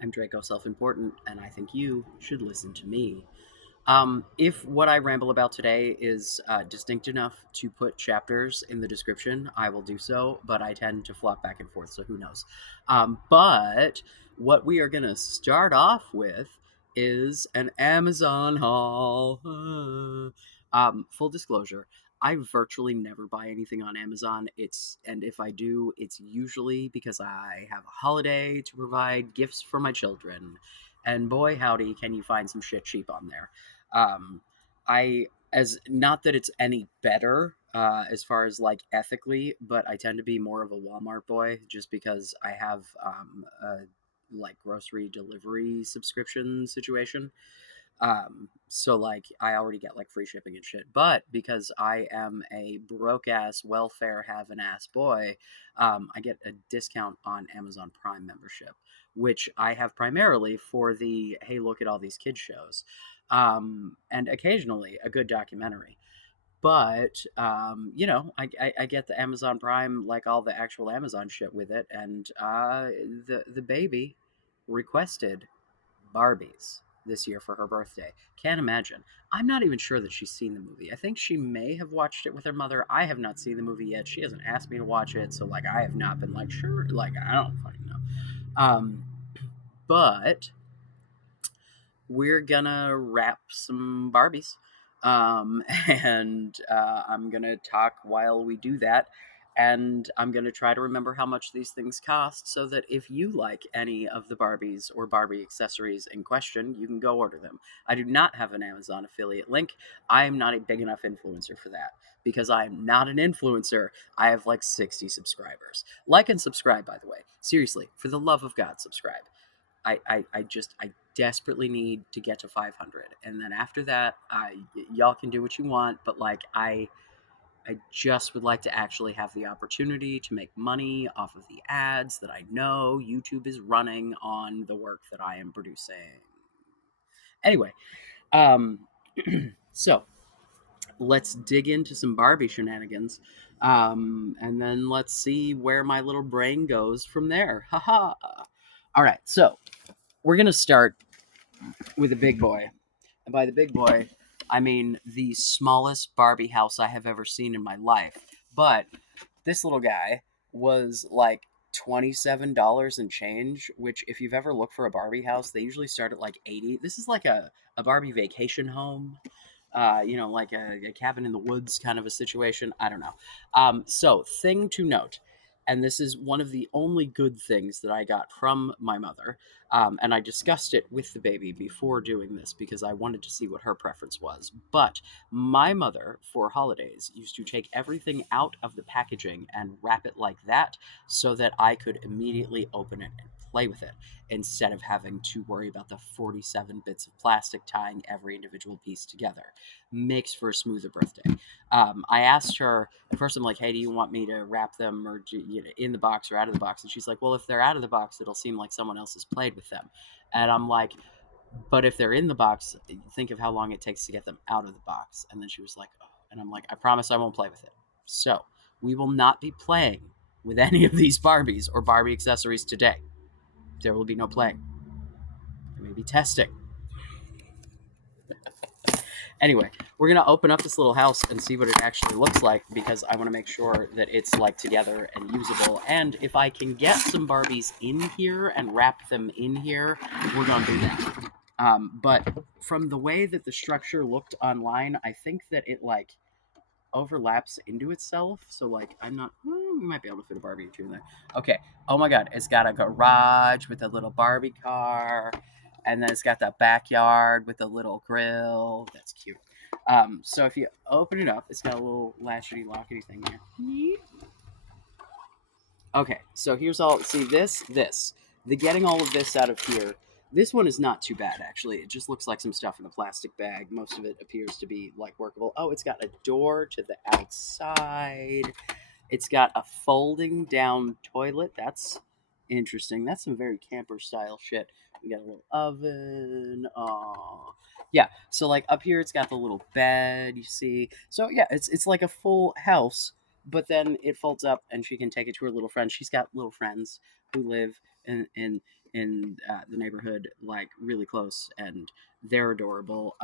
I'm Draco Self Important, and I think you should listen to me. If what I ramble about today is distinct enough to put chapters in the description, I will do so, but I tend to flop back and forth, so who knows. But what we are going to start off with is an Amazon haul. Full disclosure, I virtually never buy anything on Amazon. And if I do, it's usually because I have a holiday to provide gifts for my children. And boy howdy, can you find some shit cheap on there. Um, I as not that it's any better as far as like ethically, but I tend to be more of a Walmart boy just because I have a like grocery delivery subscription situation. So like I already get like free shipping and shit. But because I am a broke ass welfare having ass boy, I get a discount on Amazon Prime membership, which I have primarily for the hey, look at all these kids shows. And occasionally a good documentary. But I get the Amazon Prime, like all the actual Amazon shit with it, and the baby requested Barbies this year for her birthday. Can't imagine. I'm not even sure that she's seen the movie. I think she may have watched it with her mother. I have not seen the movie yet. She hasn't asked me to watch it, so like I have not been like sure. Like I don't fucking know. Um, but we're gonna wrap some Barbies. And I'm gonna talk while we do that. And I'm going to try to remember how much these things cost so that if you like any of the Barbies or Barbie accessories in question, you can go order them. I do not have an Amazon affiliate link. I am not a big enough influencer for that because I am not an influencer. I have like 60 subscribers. Like and subscribe, by the way. Seriously, for the love of God, subscribe. I desperately need to get to 500, and then after that, y'all can do what you want. But like, I just would like to actually have the opportunity to make money off of the ads that I know YouTube is running on the work that I am producing. Anyway, um, so let's dig into some Barbie shenanigans, and then let's see where my little brain goes from there. Haha. All right, so we're gonna start with a big boy. And by the big boy, I mean the smallest Barbie house I have ever seen in my life. But this little guy was like $27 and change, which if you've ever looked for a Barbie house, they usually start at like 80. This is like a Barbie vacation home. Like a cabin in the woods kind of a situation. I don't know. So, thing to note, and this is one of the only good things that I got from my mother. And I discussed it with the baby before doing this because I wanted to see what her preference was. But my mother, for holidays, used to take everything out of the packaging and wrap it like that so that I could immediately open it and play with it instead of having to worry about the 47 bits of plastic tying every individual piece together. Makes for a smoother birthday. I asked her at first. I'm like, "Hey, do you want me to wrap them or in the box or out of the box?" And she's like, "Well, if they're out of the box, it'll seem like someone else has played with them." And I'm like, "But if they're in the box, think of how long it takes to get them out of the box." And then she was like, "Oh," and I'm like, "I promise I won't play with it." So we will not be playing with any of these Barbies or Barbie accessories today. There will be no playing. There may be testing. Anyway, we're gonna open up this little house and see what it actually looks like because I want to make sure that it's like together and usable. And if I can get some Barbies in here and wrap them in here, we're gonna do that. But from the way that the structure looked online, I think that it like overlaps into itself. So like, I'm not. We might be able to fit a Barbie or two in there. Okay. Oh my God! It's got a garage with a little Barbie car, and then it's got the backyard with a little grill. That's cute. So if you open it up, it's got a little latchety lockety thing here. Okay, so here's all. See this. The getting all of this out of here. This one is not too bad actually. It just looks like some stuff in a plastic bag. Most of it appears to be like workable. Oh, it's got a door to the outside. It's got a folding down toilet. That's interesting. That's some very camper style shit. We got a little oven. Oh, yeah. So like up here, it's got the little bed. You see. So yeah, it's like a full house. But then it folds up, and she can take it to her little friends. She's got little friends who live in the neighborhood, like really close, and they're adorable.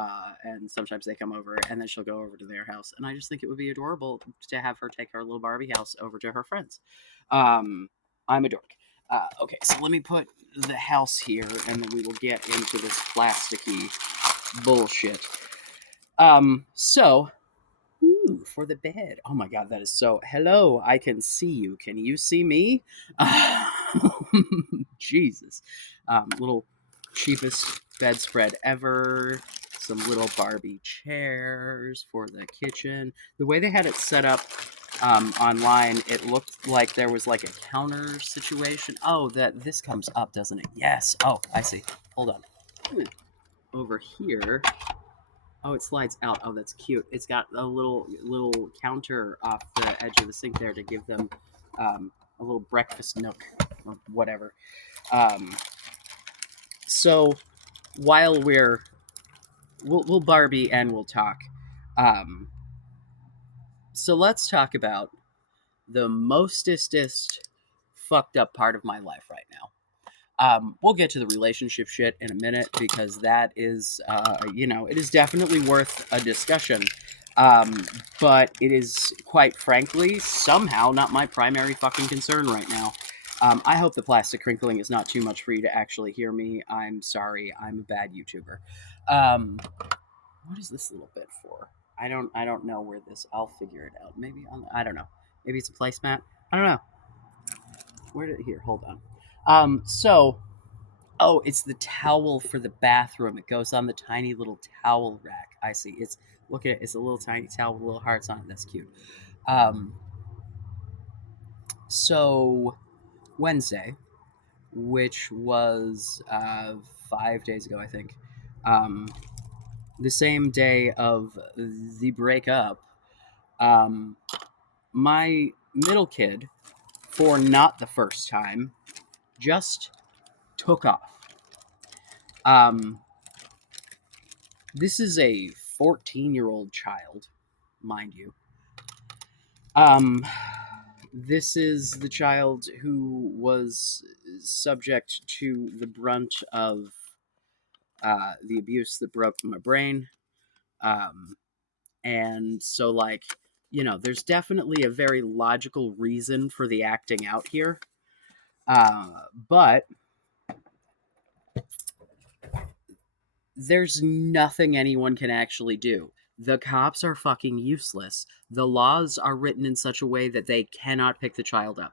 And sometimes they come over, and then she'll go over to their house, and I just think it would be adorable to have her take her little Barbie house over to her friends. Um, I'm a dork. Okay, so let me put the house here, and then we will get into this plasticky bullshit. So ooh, for the bed. Oh my god, that is so. Hello, I can see you. Can you see me? Jesus. Little cheapest bedspread ever. Some little Barbie chairs for the kitchen. The way they had it set up online, it looked like there was like a counter situation. Oh, that this comes up, doesn't it? Yes. Oh, I see. Hold on. Over here, oh, it slides out. Oh, that's cute. It's got a little counter off the edge of the sink there to give them a little breakfast nook or whatever. Um, so while we'll Barbie and we'll talk. Um, so let's talk about the mostestest fucked up part of my life right now. We'll get to the relationship shit in a minute because that is, it is definitely worth a discussion. But it is, quite frankly, somehow not my primary fucking concern right now. I hope the plastic crinkling is not too much for you to actually hear me. I'm sorry. I'm a bad YouTuber. What is this little bit for? I don't know where this. I'll figure it out. Maybe I don't know. Maybe it's a placemat. I don't know. Where did here? Hold on. So oh, it's the towel for the bathroom. It goes on the tiny little towel rack. I see. It's look at it. It's a little tiny towel with little hearts on it. That's cute. Um, so Wednesday, which was 5 days ago, I think, um, the same day of the breakup, um, my middle kid, for not the first time, just took off. Um, this is a 14-year-old child, mind you. Um, this is the child who was subject to the brunt of the abuse that broke my brain. Um, and so, like, there's definitely a very logical reason for the acting out here. But there's nothing anyone can actually do. The cops are fucking useless. The laws are written in such a way that they cannot pick the child up.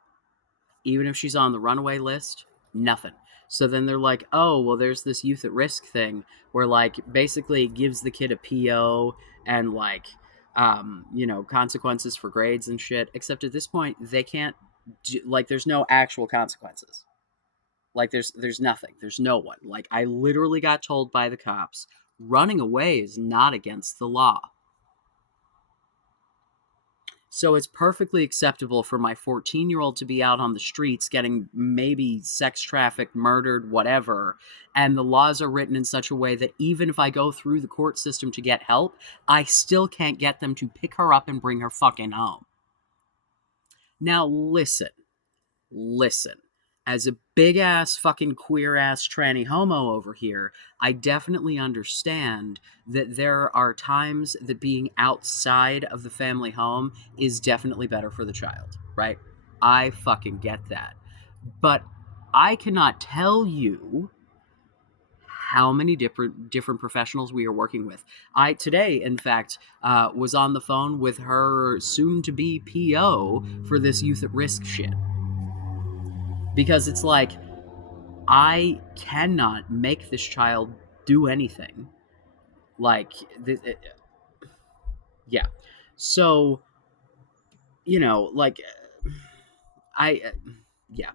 Even if she's on the runaway list, nothing. So then they're like, oh, well, there's this youth at risk thing where, like, basically it gives the kid a PO and, like, consequences for grades and shit. Except at this point, they can't, there's no actual consequences. Like there's nothing. There's no one. Like I literally got told by the cops, running away is not against the law. So it's perfectly acceptable for my 14-year-old to be out on the streets getting maybe sex trafficked, murdered, whatever, and the laws are written in such a way that even if I go through the court system to get help, I still can't get them to pick her up and bring her fucking home. Now listen. As a big ass fucking queer ass tranny homo over here, I definitely understand that there are times that being outside of the family home is definitely better for the child, right? I fucking get that. But I cannot tell you how many different professionals we are working with. I today, in fact, was on the phone with her soon to be PO for this youth at risk shit. Because it's like, I cannot make this child do anything. Like, yeah. So, like, I, yeah.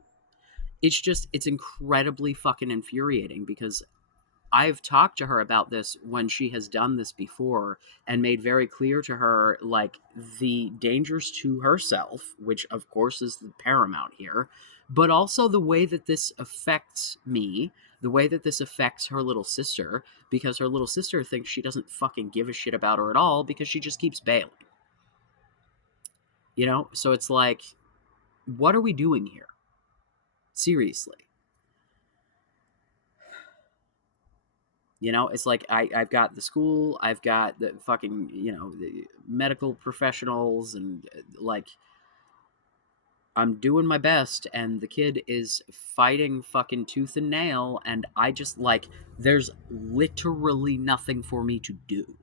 It's incredibly fucking infuriating because I've talked to her about this when she has done this before and made very clear to her, like, the dangers to herself, which of course is the paramount here, but also the way that this affects me, the way that this affects her little sister, because her little sister thinks she doesn't fucking give a shit about her at all because she just keeps bailing. So it's like, what are we doing here? Seriously. You know, it's like I've got the school, I've got the fucking, the medical professionals, and like I'm doing my best, and the kid is fighting fucking tooth and nail, and I just like, there's literally nothing for me to do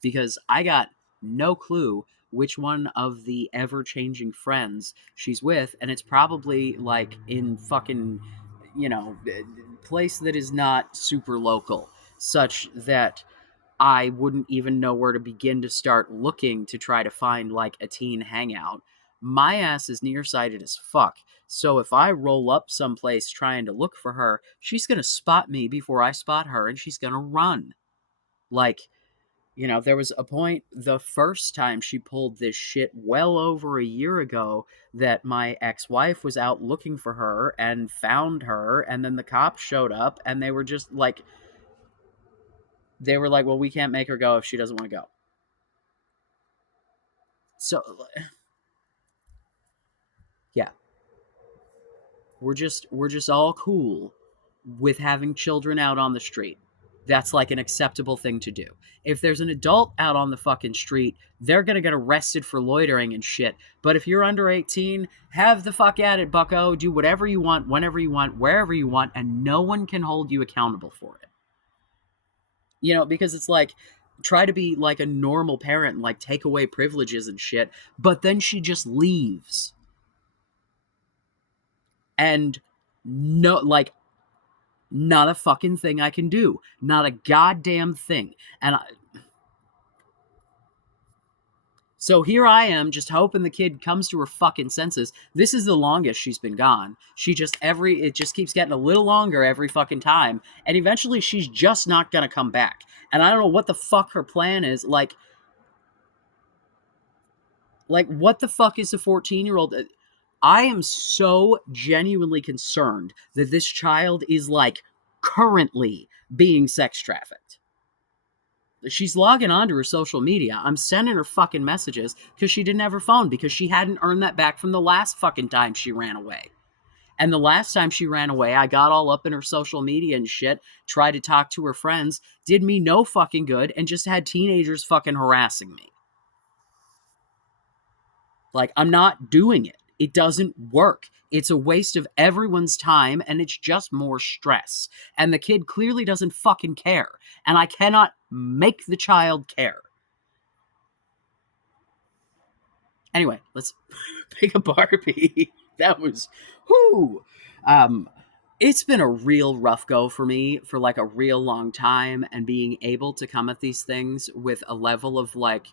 because I got no clue which one of the ever changing friends she's with, and it's probably like in fucking, place that is not super local, such that I wouldn't even know where to begin to start looking to try to find like a teen hangout. My ass is nearsighted as fuck. So if I roll up someplace trying to look for her, she's going to spot me before I spot her and she's going to run. Like, there was a point the first time she pulled this shit well over a year ago that my ex wife was out looking for her and found her. And then the cops showed up and they were like, well, we can't make her go if she doesn't want to go. So, yeah, we're just all cool with having children out on the street. That's like an acceptable thing to do. If there's an adult out on the fucking street, they're gonna get arrested for loitering and shit. But if you're under 18, have the fuck at it, bucko. Do whatever you want, whenever you want, wherever you want, and no one can hold you accountable for it. Because it's like, try to be like a normal parent and like take away privileges and shit, but then she just leaves. And no, like, not a fucking thing I can do. Not a goddamn thing. So here I am, just hoping the kid comes to her fucking senses. This is the longest she's been gone. It just keeps getting a little longer every fucking time. And eventually she's just not gonna come back. And I don't know what the fuck her plan is. Like what the fuck is a 14-year-old? I am so genuinely concerned that this child is like currently being sex trafficked. She's logging onto her social media. I'm sending her fucking messages because she didn't have her phone because she hadn't earned that back from the last fucking time she ran away. And the last time she ran away, I got all up in her social media and shit, tried to talk to her friends, did me no fucking good, and just had teenagers fucking harassing me. Like, I'm not doing it. It doesn't work. It's a waste of everyone's time, and it's just more stress. And the kid clearly doesn't fucking care. And I cannot make the child care. Anyway, let's pick a Barbie. That was, whoo. Um, it's been a real rough go for me for like a real long time, and being able to come at these things with a level of like,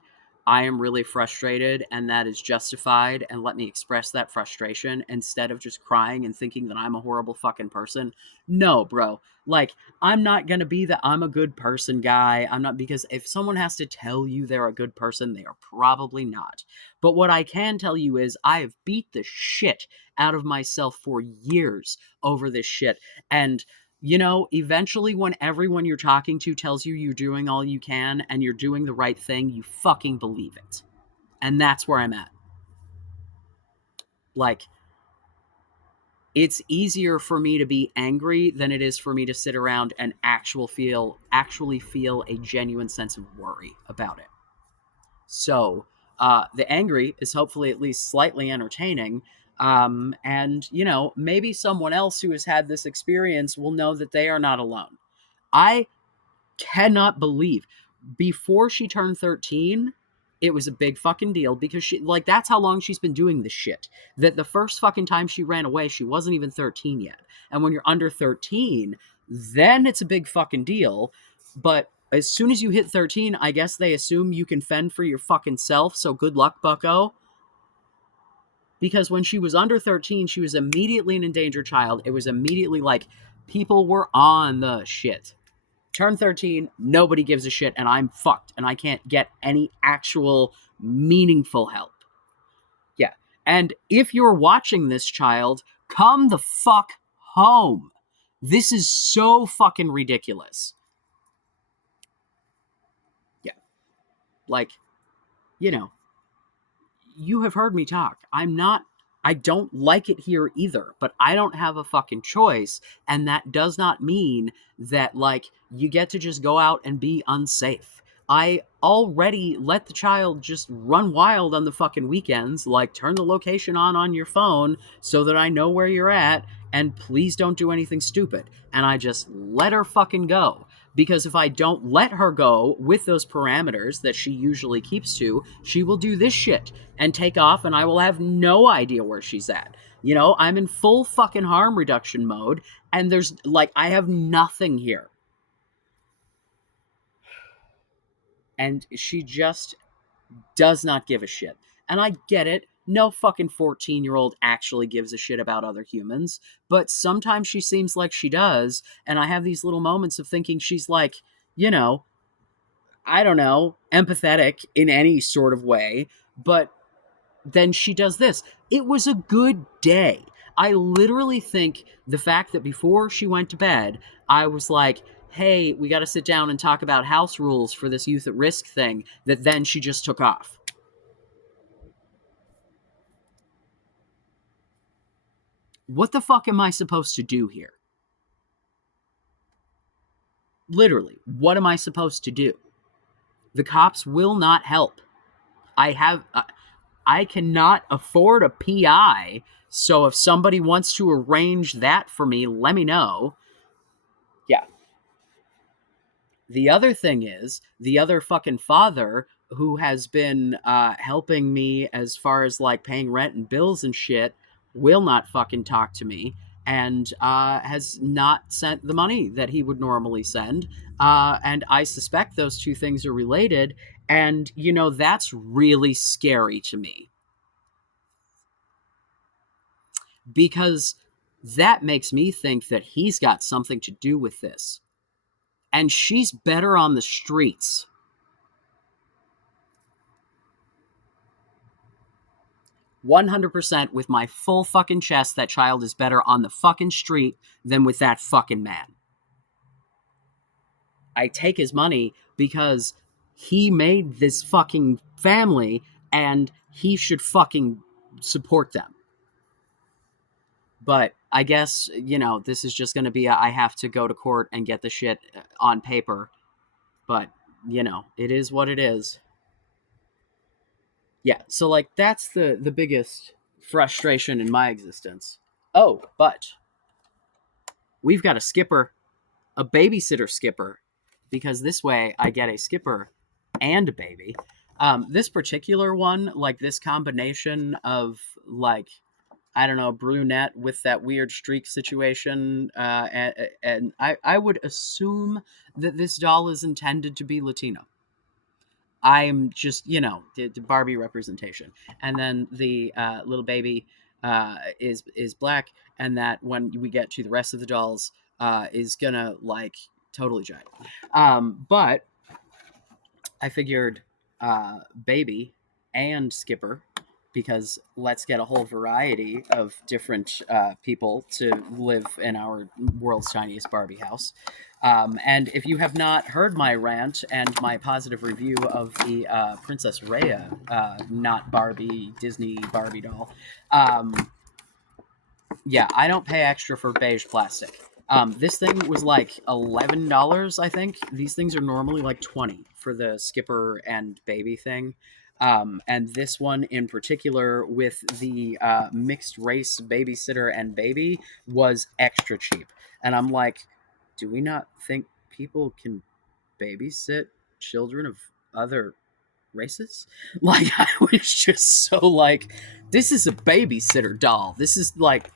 I am really frustrated and that is justified, and let me express that frustration instead of just crying and thinking that I'm a horrible fucking person. No, bro. Like, I'm not going to be the I'm a good person guy. I'm not, because if someone has to tell you they're a good person, they are probably not. But what I can tell you is I have beat the shit out of myself for years over this shit. And eventually when everyone you're talking to tells you you're doing all you can and you're doing the right thing, you fucking believe it. And that's where I'm at. Like, it's easier for me to be angry than it is for me to sit around and actually feel a genuine sense of worry about it. So, the angry is hopefully at least slightly entertaining. And, maybe someone else who has had this experience will know that they are not alone. I cannot believe before she turned 13, it was a big fucking deal because that's how long she's been doing this shit. That the first fucking time she ran away, she wasn't even 13 yet. And when you're under 13, then it's a big fucking deal. But as soon as you hit 13, I guess they assume you can fend for your fucking self. So good luck, bucko. Because when she was under 13, she was immediately an endangered child. It was immediately like people were on the shit. Turn 13, nobody gives a shit, and I'm fucked, and I can't get any actual meaningful help. Yeah. And if you're watching this, child, come the fuck home. This is so fucking ridiculous. Yeah. Like, you have heard me talk. I'm not I don't like it here either, but I don't have a fucking choice. And that does not mean that, like, you get to just go out and be unsafe. I already let the child just run wild on the fucking weekends. Like, turn the location on your phone so that I know where you're at, and please don't do anything stupid. And I just let her fucking go. Because if I don't let her go with those parameters that she usually keeps to, she will do this shit and take off, and I will have no idea where she's at. You know, I'm in full fucking harm reduction mode, and there's like, I have nothing here. And she just does not give a shit. And I get it. No fucking 14-year-old actually gives a shit about other humans. But sometimes she seems like she does. And I have these little moments of thinking she's like, you know, I don't know, empathetic in any sort of way. But then she does this. It was a good day. I literally think the fact that before she went to bed, I was like, hey, we got to sit down and talk about house rules for this youth at risk thing, that then she just took off. What the fuck am I supposed to do here? Literally, what am I supposed to do? The cops will not help. I cannot afford a PI, so if somebody wants to arrange that for me, let me know. Yeah. The other thing is, the other fucking father who has been helping me as far as like paying rent and bills and shit will not fucking talk to me, and has not sent the money that he would normally send. And I suspect those two things are related. And, you know, that's really scary to me because that makes me think that he's got something to do with this. And she's better on the streets. 100% with my full fucking chest, that child is better on the fucking street than with that fucking man. I take his money because he made this fucking family and he should fucking support them. But I guess, you know, this is just going to be I have to go to court and get the shit on paper. But, you know, it is what it is. Yeah, so like that's the biggest frustration in my existence. Oh, but we've got a skipper, a babysitter skipper, because this way I get a skipper and a baby. This particular one, like this combination of like, I don't know, brunette with that weird streak situation, and I would assume that this doll is intended to be Latino. I'm just, you know, the Barbie representation, and then the little baby is black, and that when we get to the rest of the dolls, is gonna like totally jive. But I figured baby and skipper, because let's get a whole variety of different people to live in our world's tiniest Barbie house. And if you have not heard my rant and my positive review of the Princess Rhea, not Barbie, Disney Barbie doll, yeah, I don't pay extra for beige plastic. This thing was like $11, I think. These things are normally like 20 for the skipper and baby thing. And this one in particular, with the mixed race babysitter and baby, was extra cheap. And I'm like, do we not think people can babysit children of other races? Like, I was just so like, this is a babysitter doll. This is like,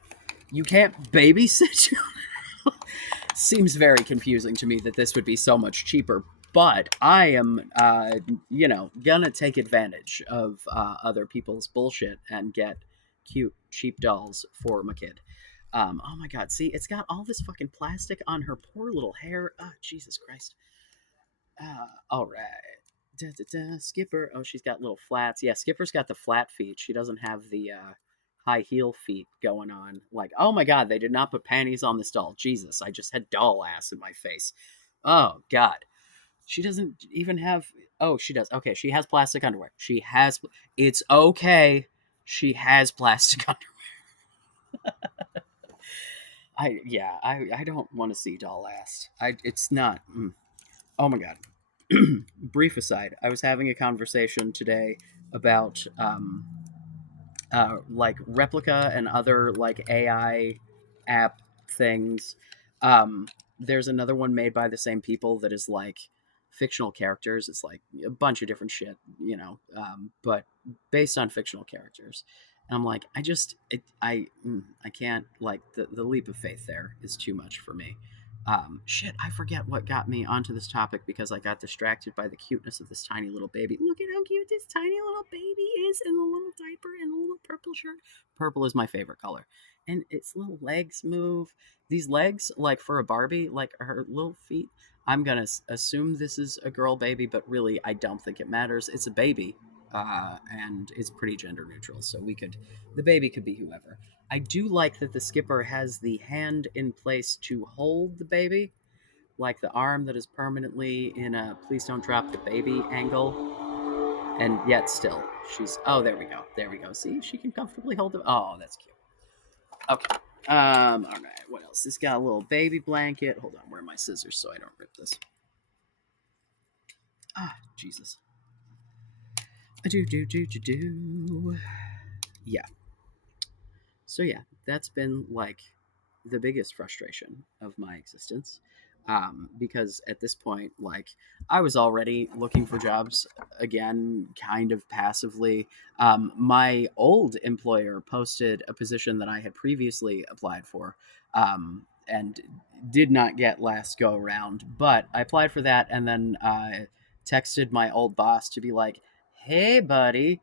you can't babysit. Seems very confusing to me that this would be so much cheaper. But I am, you know, gonna take advantage of other people's bullshit and get cute, cheap dolls for my kid. Oh my god, see, it's got all this fucking plastic on her poor little hair. Oh, Jesus Christ. All right. Da, da, da. Skipper. Oh, she's got little flats. Yeah, Skipper's got the flat feet. She doesn't have the high heel feet going on. Like, oh my god, they did not put panties on this doll. Jesus, I just had doll ass in my face. Oh god. She doesn't even have. Oh, she does. Okay, she has plastic underwear. She has. It's okay. She has plastic underwear. I don't want to see doll ass. It's not. Oh my god. Brief aside, I was having a conversation today about like Replica and other like AI app things. Um, there's another one made by the same people that is like fictional characters. It's like a bunch of different shit, but based on fictional characters. And I'm like, I can't like the leap of faith there is too much for me. Shit, I forget what got me onto this topic because I got distracted by the cuteness of this tiny little baby. Look at how cute this tiny little baby is in the little diaper and the little purple shirt. Purple is my favorite color. And its little legs move. These legs, like for a Barbie, like her little feet. I'm gonna assume this is a girl baby, but really, I don't think it matters. It's a baby, and it's pretty gender neutral. So the baby could be whoever. I do like that the skipper has the hand in place to hold the baby, like the arm that is permanently in a please don't drop the baby angle. And yet still, oh, there we go. There we go. See, she can comfortably hold it. Oh, that's cute. Okay. All right. What else? This got a little baby blanket. Hold on. Where are my scissors so I don't rip this? Ah, Jesus. Do. Yeah. So yeah, that's been like the biggest frustration of my existence. Because at this point, like, I was already looking for jobs again, kind of passively. My old employer posted a position that I had previously applied for, and did not get last go around. But I applied for that, and then texted my old boss to be like, "Hey, buddy,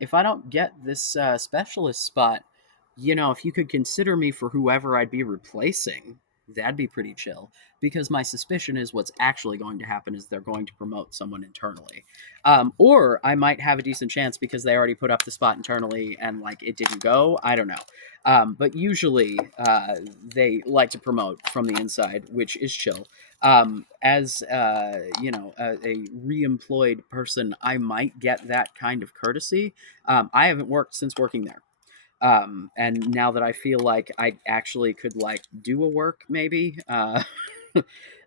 if I don't get this specialist spot, if you could consider me for whoever I'd be replacing, that'd be pretty chill." Because my suspicion is what's actually going to happen is they're going to promote someone internally. Or I might have a decent chance because they already put up the spot internally and like it didn't go. I don't know. But usually they like to promote from the inside, which is chill. As a re-employed person, I might get that kind of courtesy. I haven't worked since working there, and now that I feel like I actually could like do a work maybe,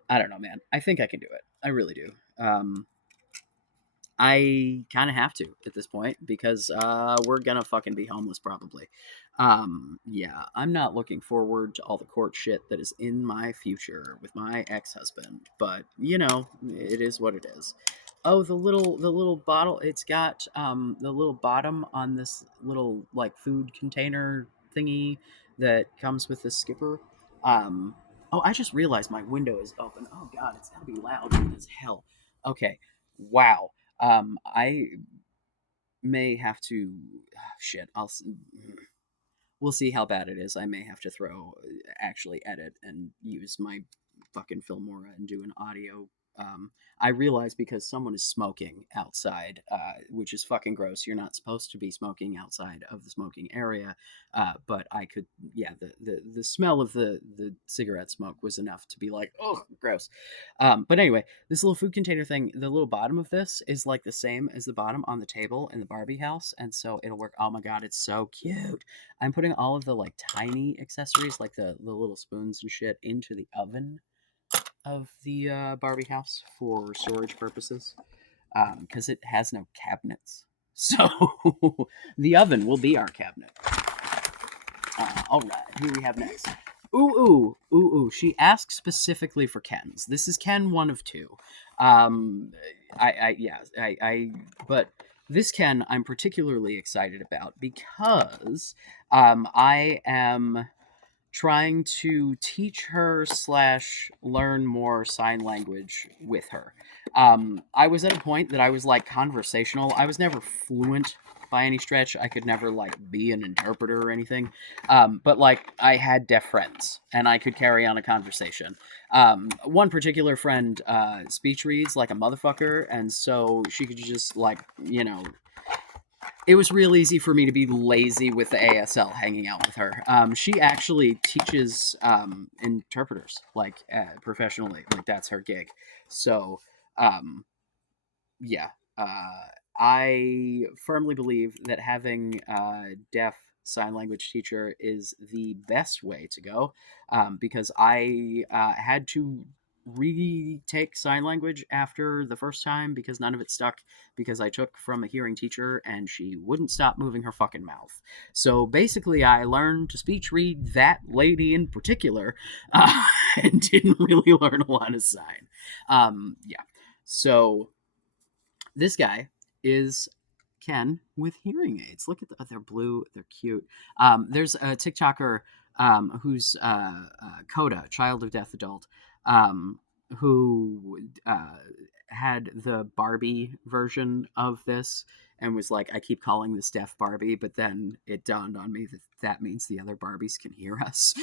I don't know, man. I think I can do it. I really do. I kind of have to at this point because we're gonna fucking be homeless probably. Yeah, I'm not looking forward to all the court shit that is in my future with my ex-husband, but it is what it is. Oh, the little bottle. It's got the little bottom on this little like food container thingy that comes with the skipper. Um, oh, I just realized my window is open. Oh God, it's gotta be loud as hell. Okay, wow. I may have to. Shit, we'll see how bad it is. I may have to actually edit and use my fucking Filmora and do an audio. I realize because someone is smoking outside, which is fucking gross. You're not supposed to be smoking outside of the smoking area, but I could. Yeah, the smell of the cigarette smoke was enough to be like, oh, gross. But anyway, this little food container thing, the little bottom of this is like the same as the bottom on the table in the Barbie house, and so it'll work. Oh my god, it's so cute. I'm putting all of the like tiny accessories, like the little spoons and shit, into the oven of the Barbie house for storage purposes, because it has no cabinets. So the oven will be our cabinet. All right, who we have next? Ooh. She asked specifically for Kens. This is Ken one of two. Um, but this Ken I'm particularly excited about because I am trying to teach her slash learn more sign language with her. I was at a point that I was like conversational. I was never fluent by any stretch. I could never like be an interpreter or anything. But like I had deaf friends and I could carry on a conversation. One particular friend speech reads like a motherfucker, and so she could just like it was real easy for me to be lazy with the ASL hanging out with her. She actually teaches interpreters like professionally, like that's her gig. So um, yeah, I firmly believe that having deaf sign language teacher is the best way to go, because I had to retake sign language after the first time because none of it stuck, because I took from a hearing teacher and she wouldn't stop moving her fucking mouth. So basically, I learned to speech read that lady in particular, and didn't really learn a lot of sign. Yeah. So this guy is Ken with hearing aids. Look at they're blue, they're cute. There's a TikToker who's Coda, child of deaf adult, who had the Barbie version of this and was like, I keep calling this deaf Barbie, but then it dawned on me that that means the other Barbies can hear us.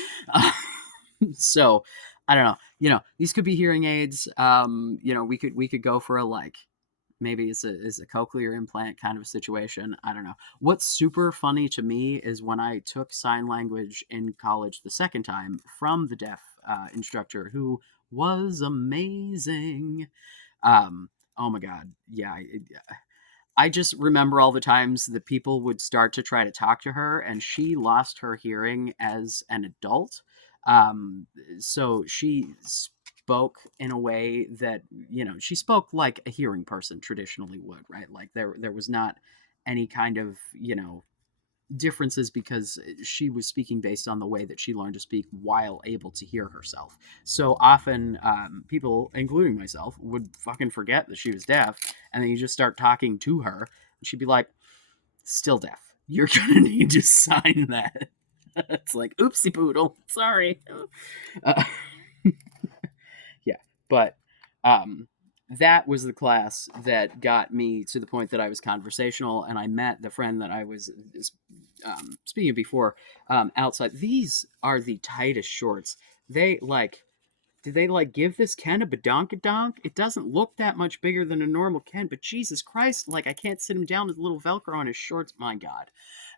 So I don't know. These could be hearing aids. We could go for a like maybe it's a cochlear implant kind of a situation. I don't know. What's super funny to me is when I took sign language in college the second time from the deaf instructor who was amazing. Oh my god, yeah. I just remember all the times that people would start to try to talk to her, and she lost her hearing as an adult. Um, so she spoke in a way that she spoke like a hearing person traditionally would, right? Like there was not any kind of differences because she was speaking based on the way that she learned to speak while able to hear herself. So often, people, including myself, would fucking forget that she was deaf, and then you just start talking to her, and she'd be like, "Still deaf. You're gonna need to sign that." It's like, oopsie poodle. Sorry. Uh, yeah, but um, that was the class that got me to the point that I was conversational, and I met the friend that I was speaking of before outside. These are the tightest shorts. They like. Did they like give this Ken a badonkadonk? It doesn't look that much bigger than a normal Ken, but Jesus Christ, like I can't sit him down with a little Velcro on his shorts. My God.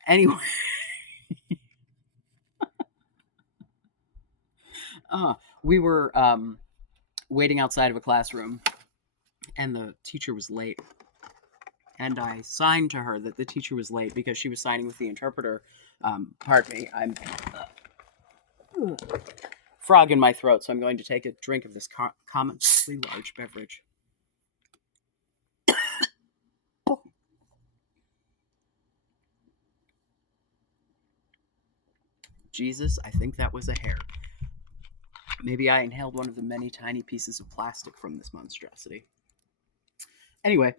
Anyway, we were waiting outside of a classroom, and the teacher was late. And I signed to her that the teacher was late because she was signing with the interpreter. Pardon me, I'm frog in my throat, so I'm going to take a drink of this comically large beverage. Jesus, I think that was a hair. Maybe I inhaled one of the many tiny pieces of plastic from this monstrosity. Anyway,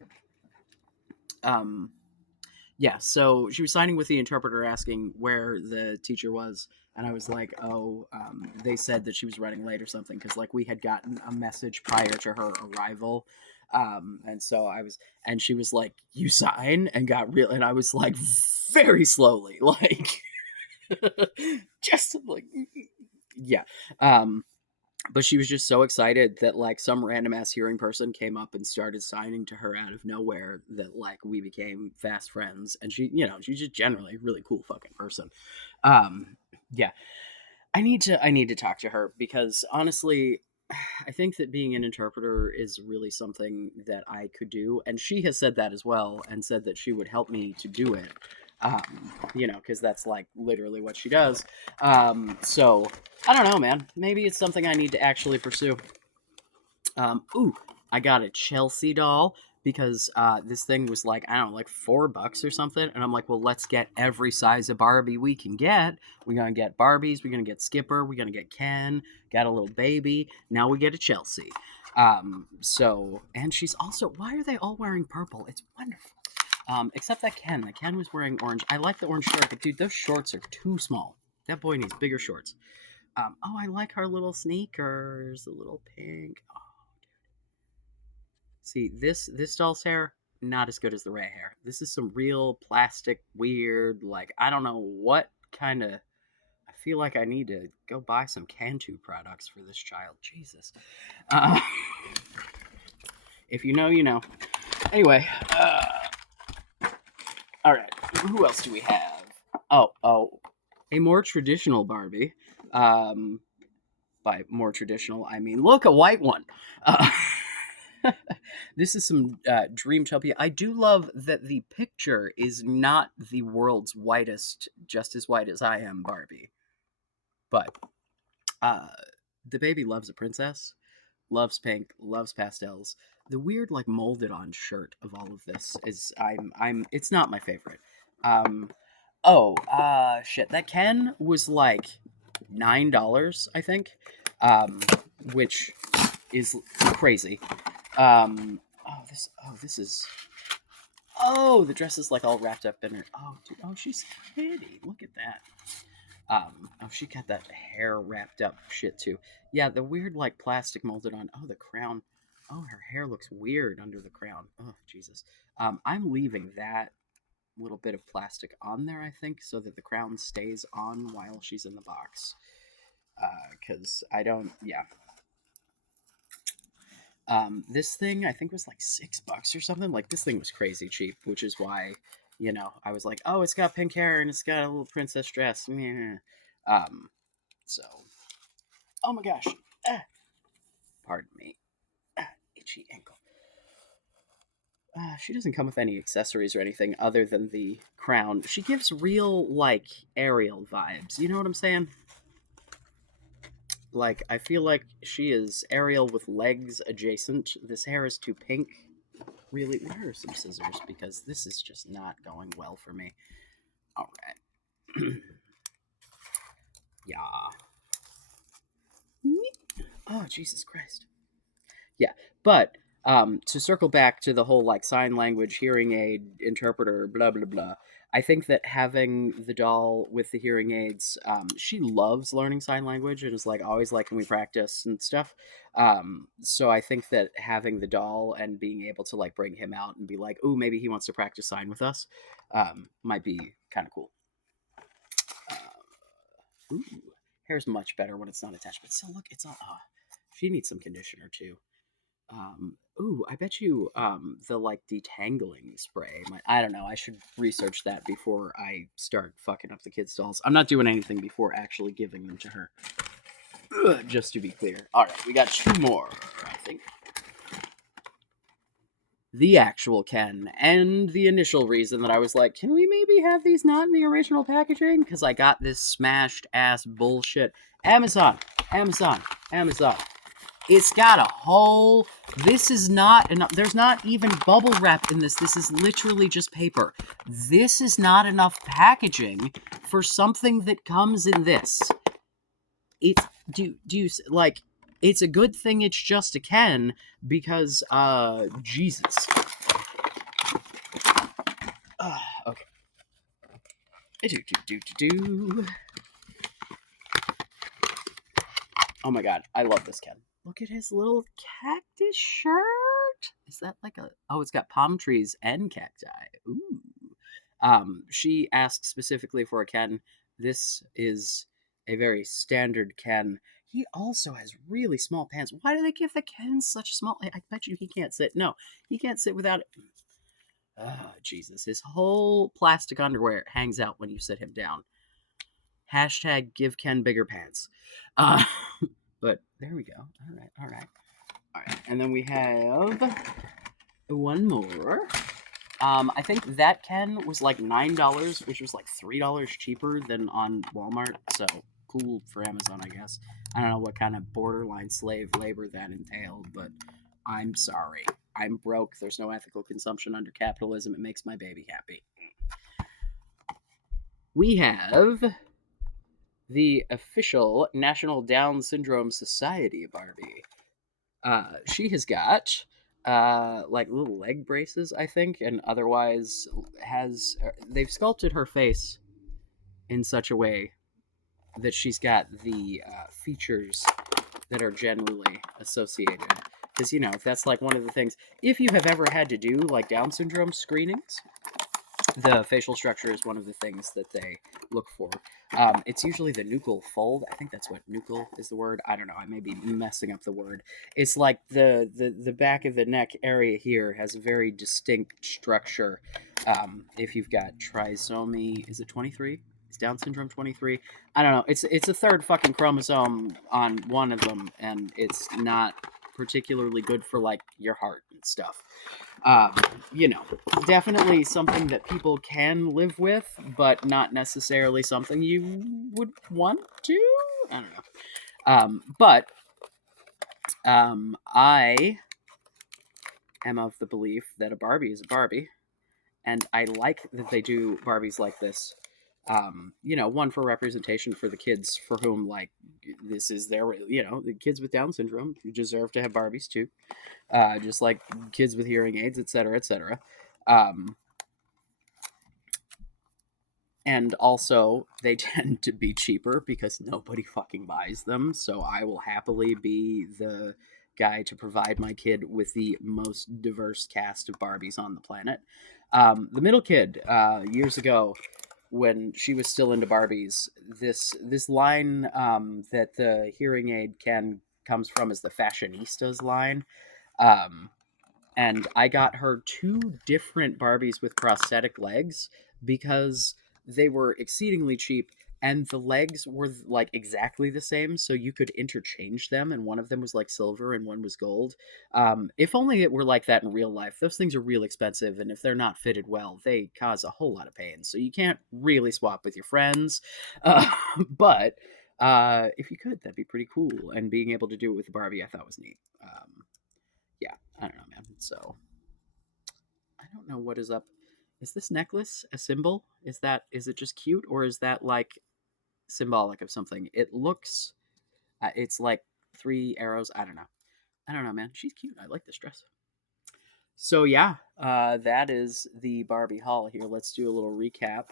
um, yeah, so she was signing with the interpreter asking where the teacher was, and I was like, oh, they said that she was running late or something, because like we had gotten a message prior to her arrival. And so I was, and she was like, you sign, and got real, and I was like, very slowly, like, just like, yeah. But she was just so excited that like some random ass hearing person came up and started signing to her out of nowhere that like we became fast friends, and she's just generally a really cool fucking person. um yeah, I need to talk to her because honestly, I think that being an interpreter is really something that I could do, and she has said that as well, and said that she would help me to do it. Because that's like literally what she does. So I don't know, man. Maybe it's something I need to actually pursue. Ooh, I got a Chelsea doll because this thing was like, I don't know, like $4 or something, and I'm like, well, let's get every size of Barbie we can get. We're gonna get Barbies. We're gonna get Skipper. We're gonna get Ken. Got a little baby. Now we get a Chelsea. And she's also. Why are they all wearing purple? It's wonderful. Except that Ken. That Ken was wearing orange. I like the orange shirt, but dude, those shorts are too small. That boy needs bigger shorts. I like her little sneakers, a little pink. Oh, see, this doll's hair, not as good as the Ray hair. This is some real plastic, weird, like I don't know what kind of. I feel like I need to go buy some Cantu products for this child. Jesus. Uh, if you know, you know. Anyway, all right. Who else do we have? Oh, a more traditional Barbie. Um, by more traditional, I mean look, a white one. Uh, This is some Dreamtopia. I do love that the picture is not the world's whitest, just as white as I am, Barbie. But uh, the baby loves a princess, loves pink, loves pastels. The weird, like, molded on shirt of all of this is it's not my favorite. Um, shit. That Ken was like $9, I think, which is crazy. This is. Oh, the dress is like all wrapped up in her. Oh, dude. Oh, she's pretty. Look at that. Oh, she got that hair wrapped up shit too. Yeah, the weird like plastic molded on. Oh, the crown. Oh, her hair looks weird under the crown. Oh, Jesus. I'm leaving that little bit of plastic on there, I think, so that the crown stays on while she's in the box. Because I don't. Yeah. This thing I think was like $6 or something. Like this thing was crazy cheap, which is why, I was like, oh, it's got pink hair and it's got a little princess dress. Meh. Um, so, oh my gosh, ah, pardon me, itchy ankle. She doesn't come with any accessories or anything other than the crown. She gives real like Ariel vibes. You know what I'm saying? Like I feel like she is Ariel with legs adjacent. This hair is too pink. Really, where are some scissors? Because this is just not going well for me. All right. Yeah. Oh, Jesus Christ. Yeah, but to circle back to the whole like sign language, hearing aid, interpreter, blah blah blah. I think that having the doll with the hearing aids, she loves learning sign language and is like always like, can we practice and stuff. So I think that having the doll and being able to like bring him out and be like, oh, maybe he wants to practice sign with us, might be kind of cool. Ooh, hair's much better when it's not attached, but still, look, it's all. She needs some conditioner too. I bet you the like detangling spray. I don't know. I should research that before I start fucking up the kids' dolls. I'm not doing anything before actually giving them to her. Just to be clear. All right, we got two more, I think. The actual Ken, and the initial reason that I was like, can we maybe have these not in the original packaging? Because I got this smashed ass bullshit. Amazon, Amazon, Amazon. It's got a hole. This is not enough. There's not even bubble wrap in this. This is literally just paper. This is not enough packaging for something that comes in this. It's like it's a good thing it's just a Ken because Jesus. Okay. Oh my god, I love this Ken. Look at his little cactus shirt. Is that like a? Oh, it's got palm trees and cacti. Ooh. She asked specifically for a Ken. This is a very standard Ken. He also has really small pants. Why do they give the Ken such small? I bet you he can't sit. No, he can't sit without it. Oh, Jesus. His whole plastic underwear hangs out when you sit him down. Hashtag give Ken bigger pants. Uh, but there we go. All right, all right, all right. And then we have one more. I think that Ken was like $9, which was like $3 cheaper than on Walmart. So cool for Amazon, I guess. I don't know what kind of borderline slave labor that entailed, but I'm sorry. I'm broke. There's no ethical consumption under capitalism. It makes my baby happy. We have the official National Down Syndrome Society Barbie. She has got like little leg braces, I think, and otherwise they've sculpted her face in such a way that she's got the features that are generally associated. Because, that's like one of the things. If you have ever had to do like Down syndrome screenings, the facial structure is one of the things that they look for. It's usually the nuchal fold. I think that's what nuchal is the word. I don't know. I may be messing up the word. It's like the back of the neck area here has a very distinct structure. If you've got trisomy, is it 23? Is Down syndrome 23? I don't know. It's a third fucking chromosome on one of them, and it's not particularly good for like your heart and stuff. Um, you know, definitely something that people can live with, but not necessarily something you would want to. I don't know. But I am of the belief that a Barbie is a Barbie, and I like that they do Barbies like this. One for representation for the kids for whom like this is their, the kids with Down syndrome deserve to have Barbies too, just like kids with hearing aids, etc., etc. Um, and also they tend to be cheaper because nobody fucking buys them. So I will happily be the guy to provide my kid with the most diverse cast of Barbies on the planet. The middle kid, years ago, when she was still into Barbies, this line that the hearing aid can comes from is the fashionistas line. Um, and I got her two different Barbies with prosthetic legs because they were exceedingly cheap and the legs were like exactly the same, so you could interchange them, and one of them was like silver and one was gold. If only it were like that in real life. Those things are real expensive, and if they're not fitted well, they cause a whole lot of pain, so you can't really swap with your friends. uh, but if you could, that'd be pretty cool, and being able to do it with the Barbie I thought was neat. Yeah, I don't know, man. So I don't know what is up. Is this necklace a symbol? Is it just cute, or is that like symbolic of something? It looks it's like three arrows. I don't know. I don't know, man. She's cute. I like this dress. So yeah, that is the Barbie haul. Here, let's do a little recap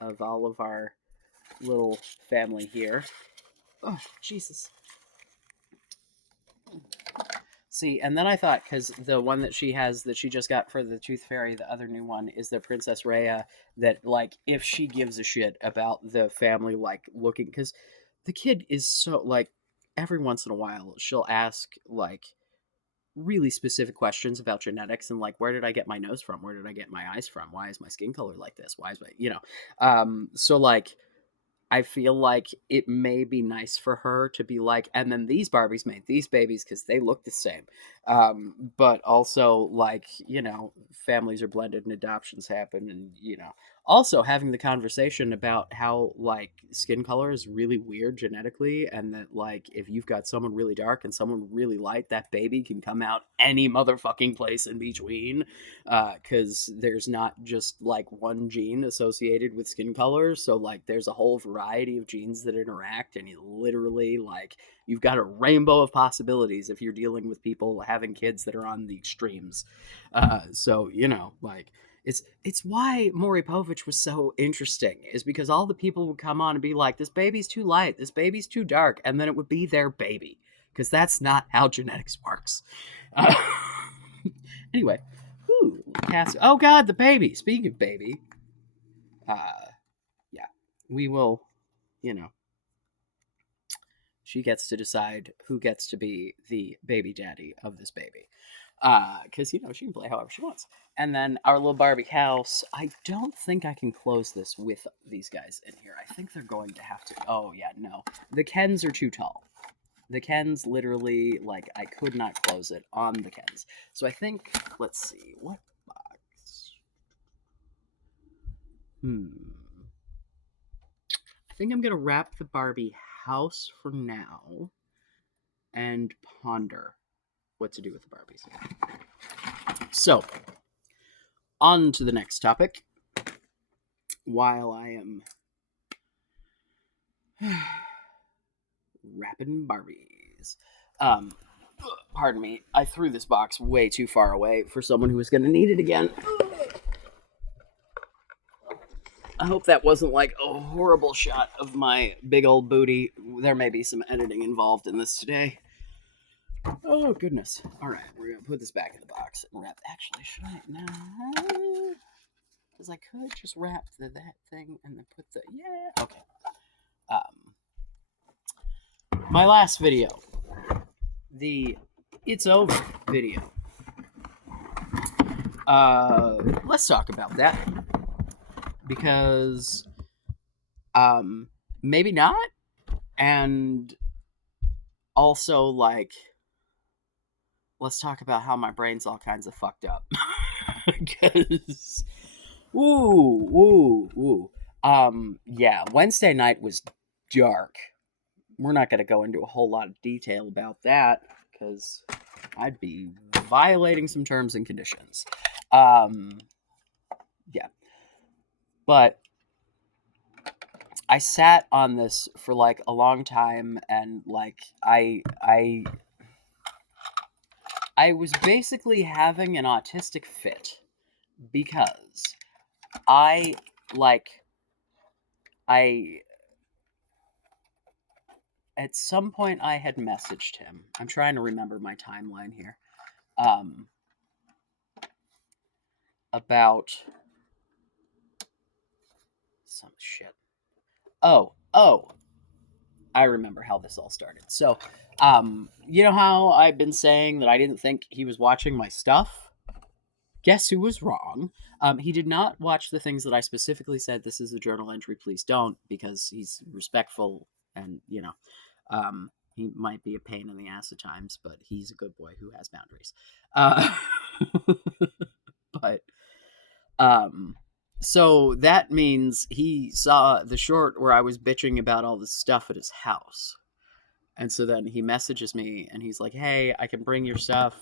of all of our little family here. Oh, Jesus. See, and then I thought, because the one that she has that she just got for the Tooth Fairy, the other new one is the Princess Rhea. That like, if she gives a shit about the family, like looking, because the kid is so like, every once in a while she'll ask like really specific questions about genetics and like, where did I get my nose from? Where did I get my eyes from? Why is my skin color like this? Why is my, so like I feel like it may be nice for her to be like, and then these Barbies made these babies because they look the same. But also, like, families are blended and adoptions happen. And, also having the conversation about how, like, skin color is really weird genetically. And that, like, if you've got someone really dark and someone really light, that baby can come out any motherfucking place in between. Because there's not just like one gene associated with skin color, so like there's a whole variety of genes that interact, and you literally like you've got a rainbow of possibilities if you're dealing with people having kids that are on the extremes. So like it's why Maury Povich was so interesting, is because all the people would come on and be like, this baby's too light, this baby's too dark, and then it would be their baby, because that's not how genetics works. uh, anyway. Ooh, cast. Oh God, the baby. Speaking of baby, yeah, we will. You know, she gets to decide who gets to be the baby daddy of this baby, because she can play however she wants. And then our little Barbie house. I don't think I can close this with these guys in here. I think they're going to have to. Oh yeah, no, the Kens are too tall. The Kens literally, like, I could not close it on the Kens. So I think, let's see, what box? I think I'm going to wrap the Barbie house for now and ponder what to do with the Barbies. So, on to the next topic. While I am wrapping Barbies. Pardon me, I threw this box way too far away for someone who was going to need it again. I hope that wasn't like a horrible shot of my big old booty. There may be some editing involved in this today. Oh, goodness. All right, we're going to put this back in the box and wrap. Actually, should I? No. Because I could just wrap that thing and then put the. Yeah. Okay. My last video, the It's Over video. Let's talk about that. Because maybe not, and also like let's talk about how my brain's all kinds of fucked up. Because, ooh. Yeah, Wednesday night was dark. We're not going to go into a whole lot of detail about that because I'd be violating some terms and conditions. Um, yeah, but I sat on this for like a long time, and like I was basically having an autistic fit because I like I at some point I had messaged him. I'm trying to remember my timeline here. Um, about some shit. Oh, I remember how this all started. So, you know how I've been saying that I didn't think he was watching my stuff? Guess who was wrong? He did not watch the things that I specifically said, this is a journal entry, please don't, because he's respectful and, he might be a pain in the ass at times, but he's a good boy who has boundaries. Uh, but um, so that means he saw the short where I was bitching about all this stuff at his house. And so then he messages me and he's like, "Hey, I can bring your stuff,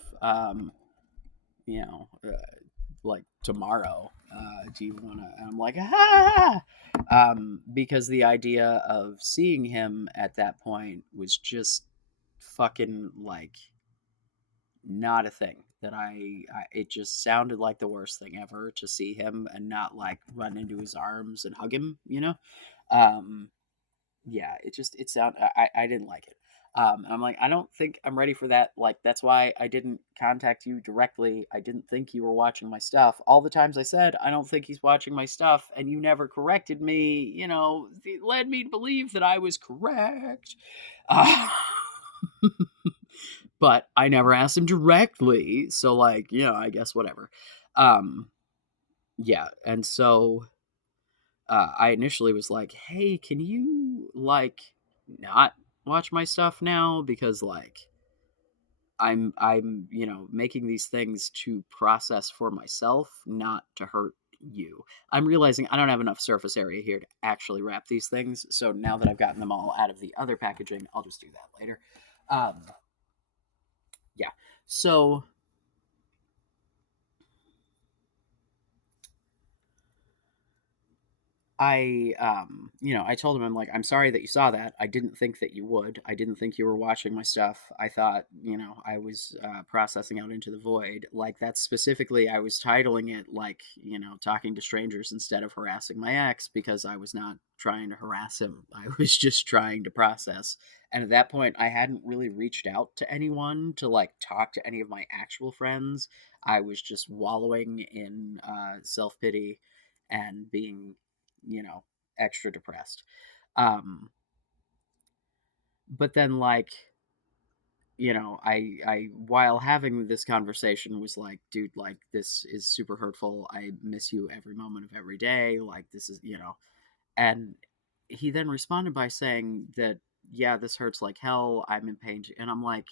you know, like tomorrow. Do you want to?" And I'm like, "Ah!" Because the idea of seeing him at that point was just fucking like not a thing that it just sounded like the worst thing ever to see him and not like run into his arms and hug him, um yeah, it sounded, I didn't like it. And I'm like, I don't think I'm ready for that. Like, that's why I didn't contact you directly. I didn't think you were watching my stuff. All the times I said I don't think he's watching my stuff and you never corrected me, it led me to believe that I was correct. uh, but I never asked him directly. So, like, I guess whatever. Um, yeah. And so I initially was like, hey, can you, like, not watch my stuff now? Because, like, I'm, making these things to process for myself, not to hurt you. I'm realizing I don't have enough surface area here to actually wrap these things. So now that I've gotten them all out of the other packaging, I'll just do that later. Um, yeah. So I told him, I'm like, I'm sorry that you saw that. I didn't think that you would. I didn't think you were watching my stuff. I thought, I was processing out into the void. Like, that's specifically, I was titling it like, talking to strangers instead of harassing my ex because I was not trying to harass him. I was just trying to process. And at that point, I hadn't really reached out to anyone to like talk to any of my actual friends. I was just wallowing in self pity and being you know, extra depressed. Um, but then like, I while having this conversation was like, dude, like this is super hurtful. I miss you every moment of every day. Like this is, and he then responded by saying that, yeah, this hurts like hell. I'm in pain. And I'm like,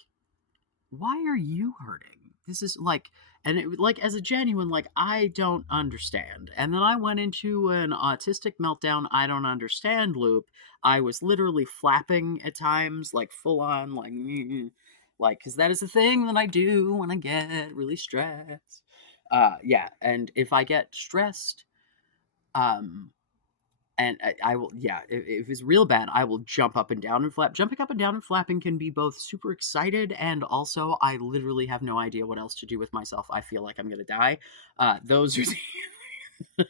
why are you hurting? This is like, and it like as a genuine, like, I don't understand. And then I went into an autistic meltdown, I don't understand loop. I was literally flapping at times, like full on, like, like, because that is the thing that I do when I get really stressed. Yeah. And if I get stressed, um, and I will, yeah, if it's real bad, I will jump up and down and flap. Jumping up and down and flapping can be both super excited and also I literally have no idea what else to do with myself. I feel like I'm gonna die. Those are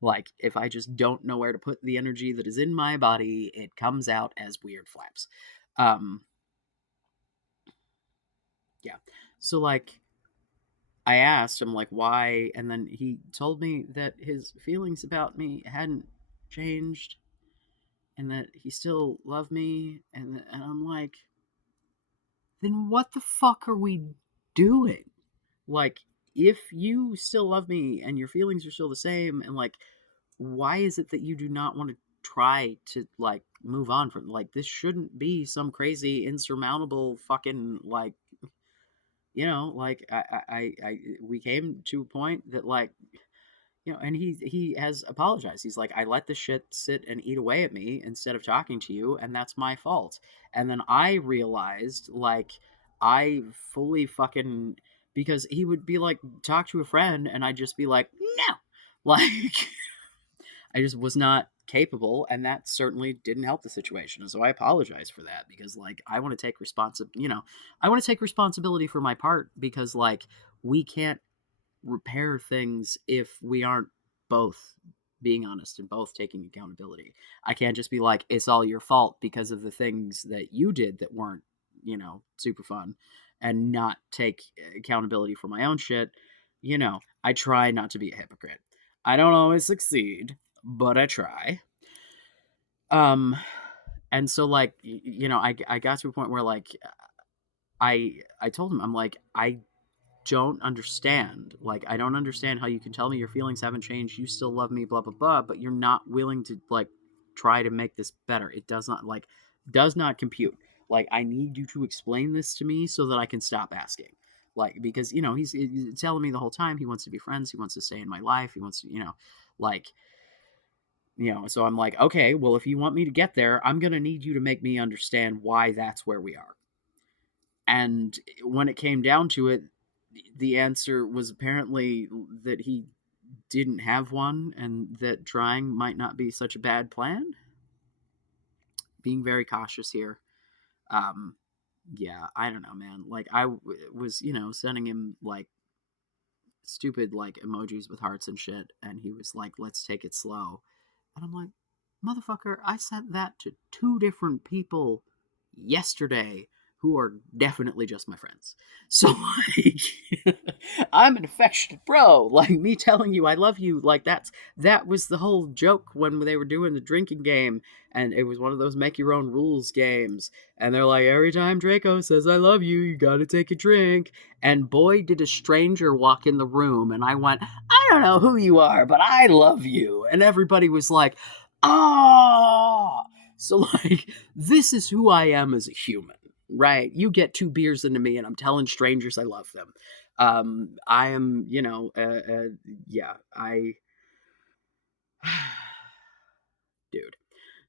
like, if I just don't know where to put the energy that is in my body, it comes out as weird flaps. Um, yeah. So like, I asked him like why, and then he told me that his feelings about me hadn't changed and that he still loved me, and I'm like, then what the fuck are we doing? Like, if you still love me and your feelings are still the same, and like, why is it that you do not want to try to like move on from, like, this shouldn't be some crazy insurmountable fucking like, like we came to a point that like, and he has apologized. He's like, I let this shit sit and eat away at me instead of talking to you, and that's my fault. And then I realized, like, I fully fucking, because he would be like, talk to a friend, and I'd just be like, no, like, I just was not capable, and that certainly didn't help the situation. And so I apologize for that because, like, I want to take I want to take responsibility for my part because, like, we can't repair things if we aren't both being honest and both taking accountability. I can't just be like, it's all your fault because of the things that you did that weren't, super fun, and not take accountability for my own shit. I try not to be a hypocrite. I don't always succeed, but I try. Um, and so like, I got to a point where like I told him, I'm like, I don't understand. Like, I don't understand how you can tell me your feelings haven't changed. You still love me, blah blah blah, but you're not willing to like try to make this better. It does not compute. Like, I need you to explain this to me so that I can stop asking. Like, because he's telling me the whole time he wants to be friends, he wants to stay in my life, he wants to, like, so I'm like, okay, well, if you want me to get there, I'm gonna need you to make me understand why that's where we are. And when it came down to it, the answer was apparently that he didn't have one and that trying might not be such a bad plan. Being very cautious here. Um, yeah, I don't know, man. Like, was, sending him like stupid like emojis with hearts and shit, and he was like, let's take it slow. And I'm like, motherfucker, I sent that to two different people yesterday who are definitely just my friends. So like, I'm an affectionate bro. Like, me telling you I love you, like, that was the whole joke when they were doing the drinking game, and it was one of those make your own rules games. And they're like, every time Draco says I love you, you gotta take a drink. And boy, did a stranger walk in the room, and I went, I don't know who you are, but I love you. And everybody was like, ah. So, like, this is who I am as a human, right? You get two beers into me, and I'm telling strangers I love them. I am, yeah, dude.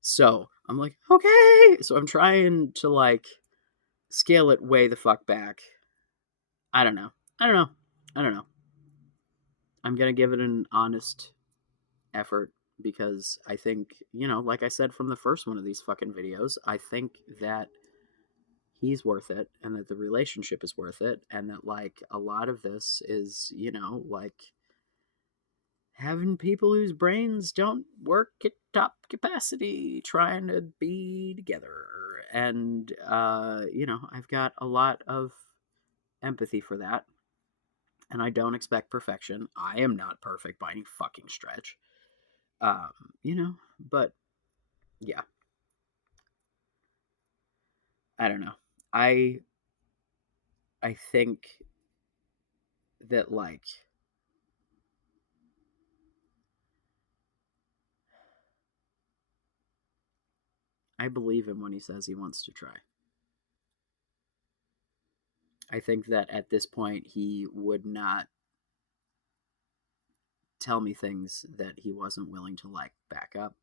So I'm like, okay. So I'm trying to, like, scale it way the fuck back. I don't know. I don't know. I don't know. I'm going to give it an honest effort because I think, like I said from the first one of these fucking videos, I think that he's worth it and that the relationship is worth it and that like a lot of this is, like having people whose brains don't work at top capacity trying to be together. And I've got a lot of empathy for that. And I don't expect perfection. I am not perfect by any fucking stretch. Um, but yeah, I don't know. I I think that like I believe him when he says he wants to try. I think that at this point he would not tell me things that he wasn't willing to like back up.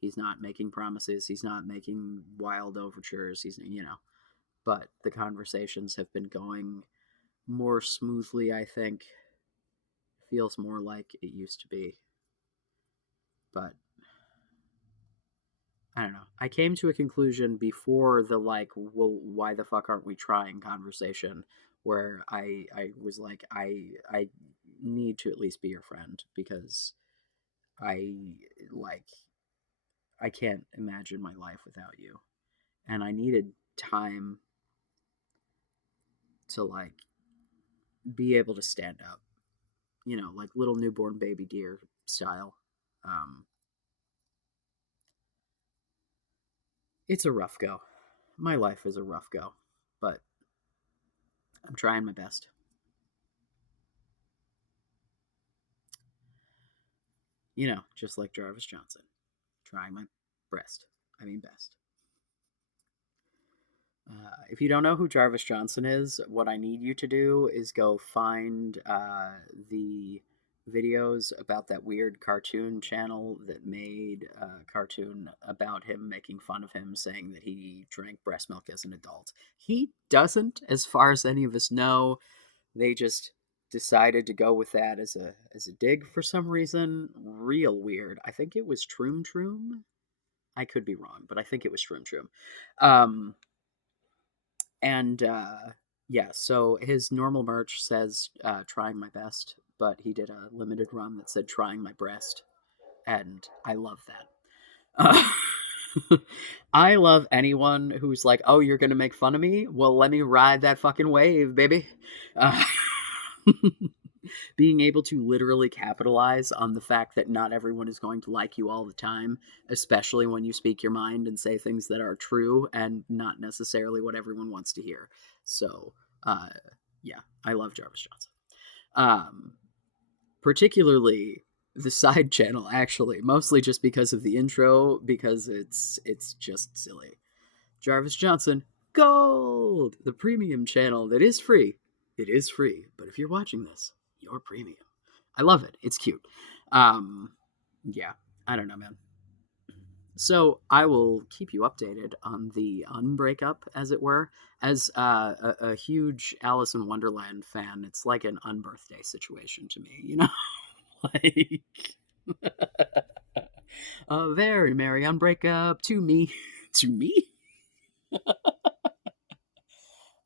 He's not making promises, he's not making wild overtures, but the conversations have been going more smoothly, I think. Feels more like it used to be. But I don't know. I came to a conclusion before the like, well, why the fuck aren't we trying conversation, where I was like, I need to at least be your friend because I like I can't imagine my life without you, and I needed time to like be able to stand up, like little newborn baby deer style. Um, it's a rough go. My life is a rough go, but I'm trying my best. Just like Jarvis Johnson, trying my breast. I mean, best. If you don't know who Jarvis Johnson is, what I need you to do is go find the videos about that weird cartoon channel that made a cartoon about him, making fun of him, saying that he drank breast milk as an adult. He doesn't, as far as any of us know. They just decided to go with that as a dig for some reason. Real weird. I think it was Troom Troom. I could be wrong, but I think it was Troom Troom. Um, and yeah, so his normal merch says "trying my best," but he did a limited run that said "trying my breast," and I love that. I love anyone who's like, "Oh, you're gonna make fun of me? Well, let me ride that fucking wave, baby." Uh, being able to literally capitalize on the fact that not everyone is going to like you all the time, especially when you speak your mind and say things that are true and not necessarily what everyone wants to hear. So, uh, yeah, I love Jarvis Johnson. Um, Particularly the side channel, actually, mostly just because of the intro, because it's just silly. Jarvis Johnson, Gold, the premium channel that is free. It is free, but if you're watching this, you're premium. I love it. It's cute. Um, yeah, I don't know, man. So I will keep you updated on the unbreakup, as it were. As a huge Alice in Wonderland fan, it's like an unbirthday situation to me, you know? Like, a very merry unbreakup to me. To me?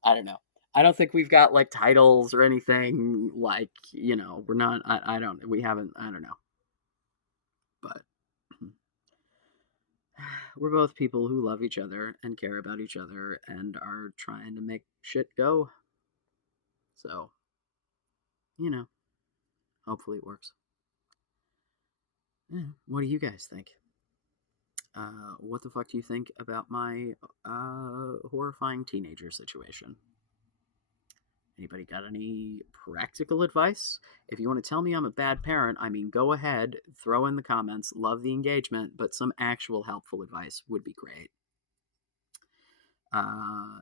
I don't know. I don't think we've got like titles or anything like, we're not, I don't, we haven't, I don't know. But we're both people who love each other and care about each other and are trying to make shit go. So, you know, hopefully it works. Yeah. What do you guys think? What the fuck do you think about my horrifying teenager situation? Anybody got any practical advice? If you want to tell me I'm a bad parent, I mean, go ahead, throw in the comments, love the engagement, but some actual helpful advice would be great.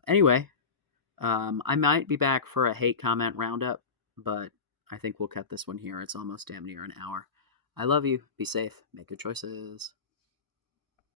Anyway, I might be back for a hate comment roundup, but I think we'll cut this one here. It's almost damn near an hour. I love you. Be safe. Make good choices.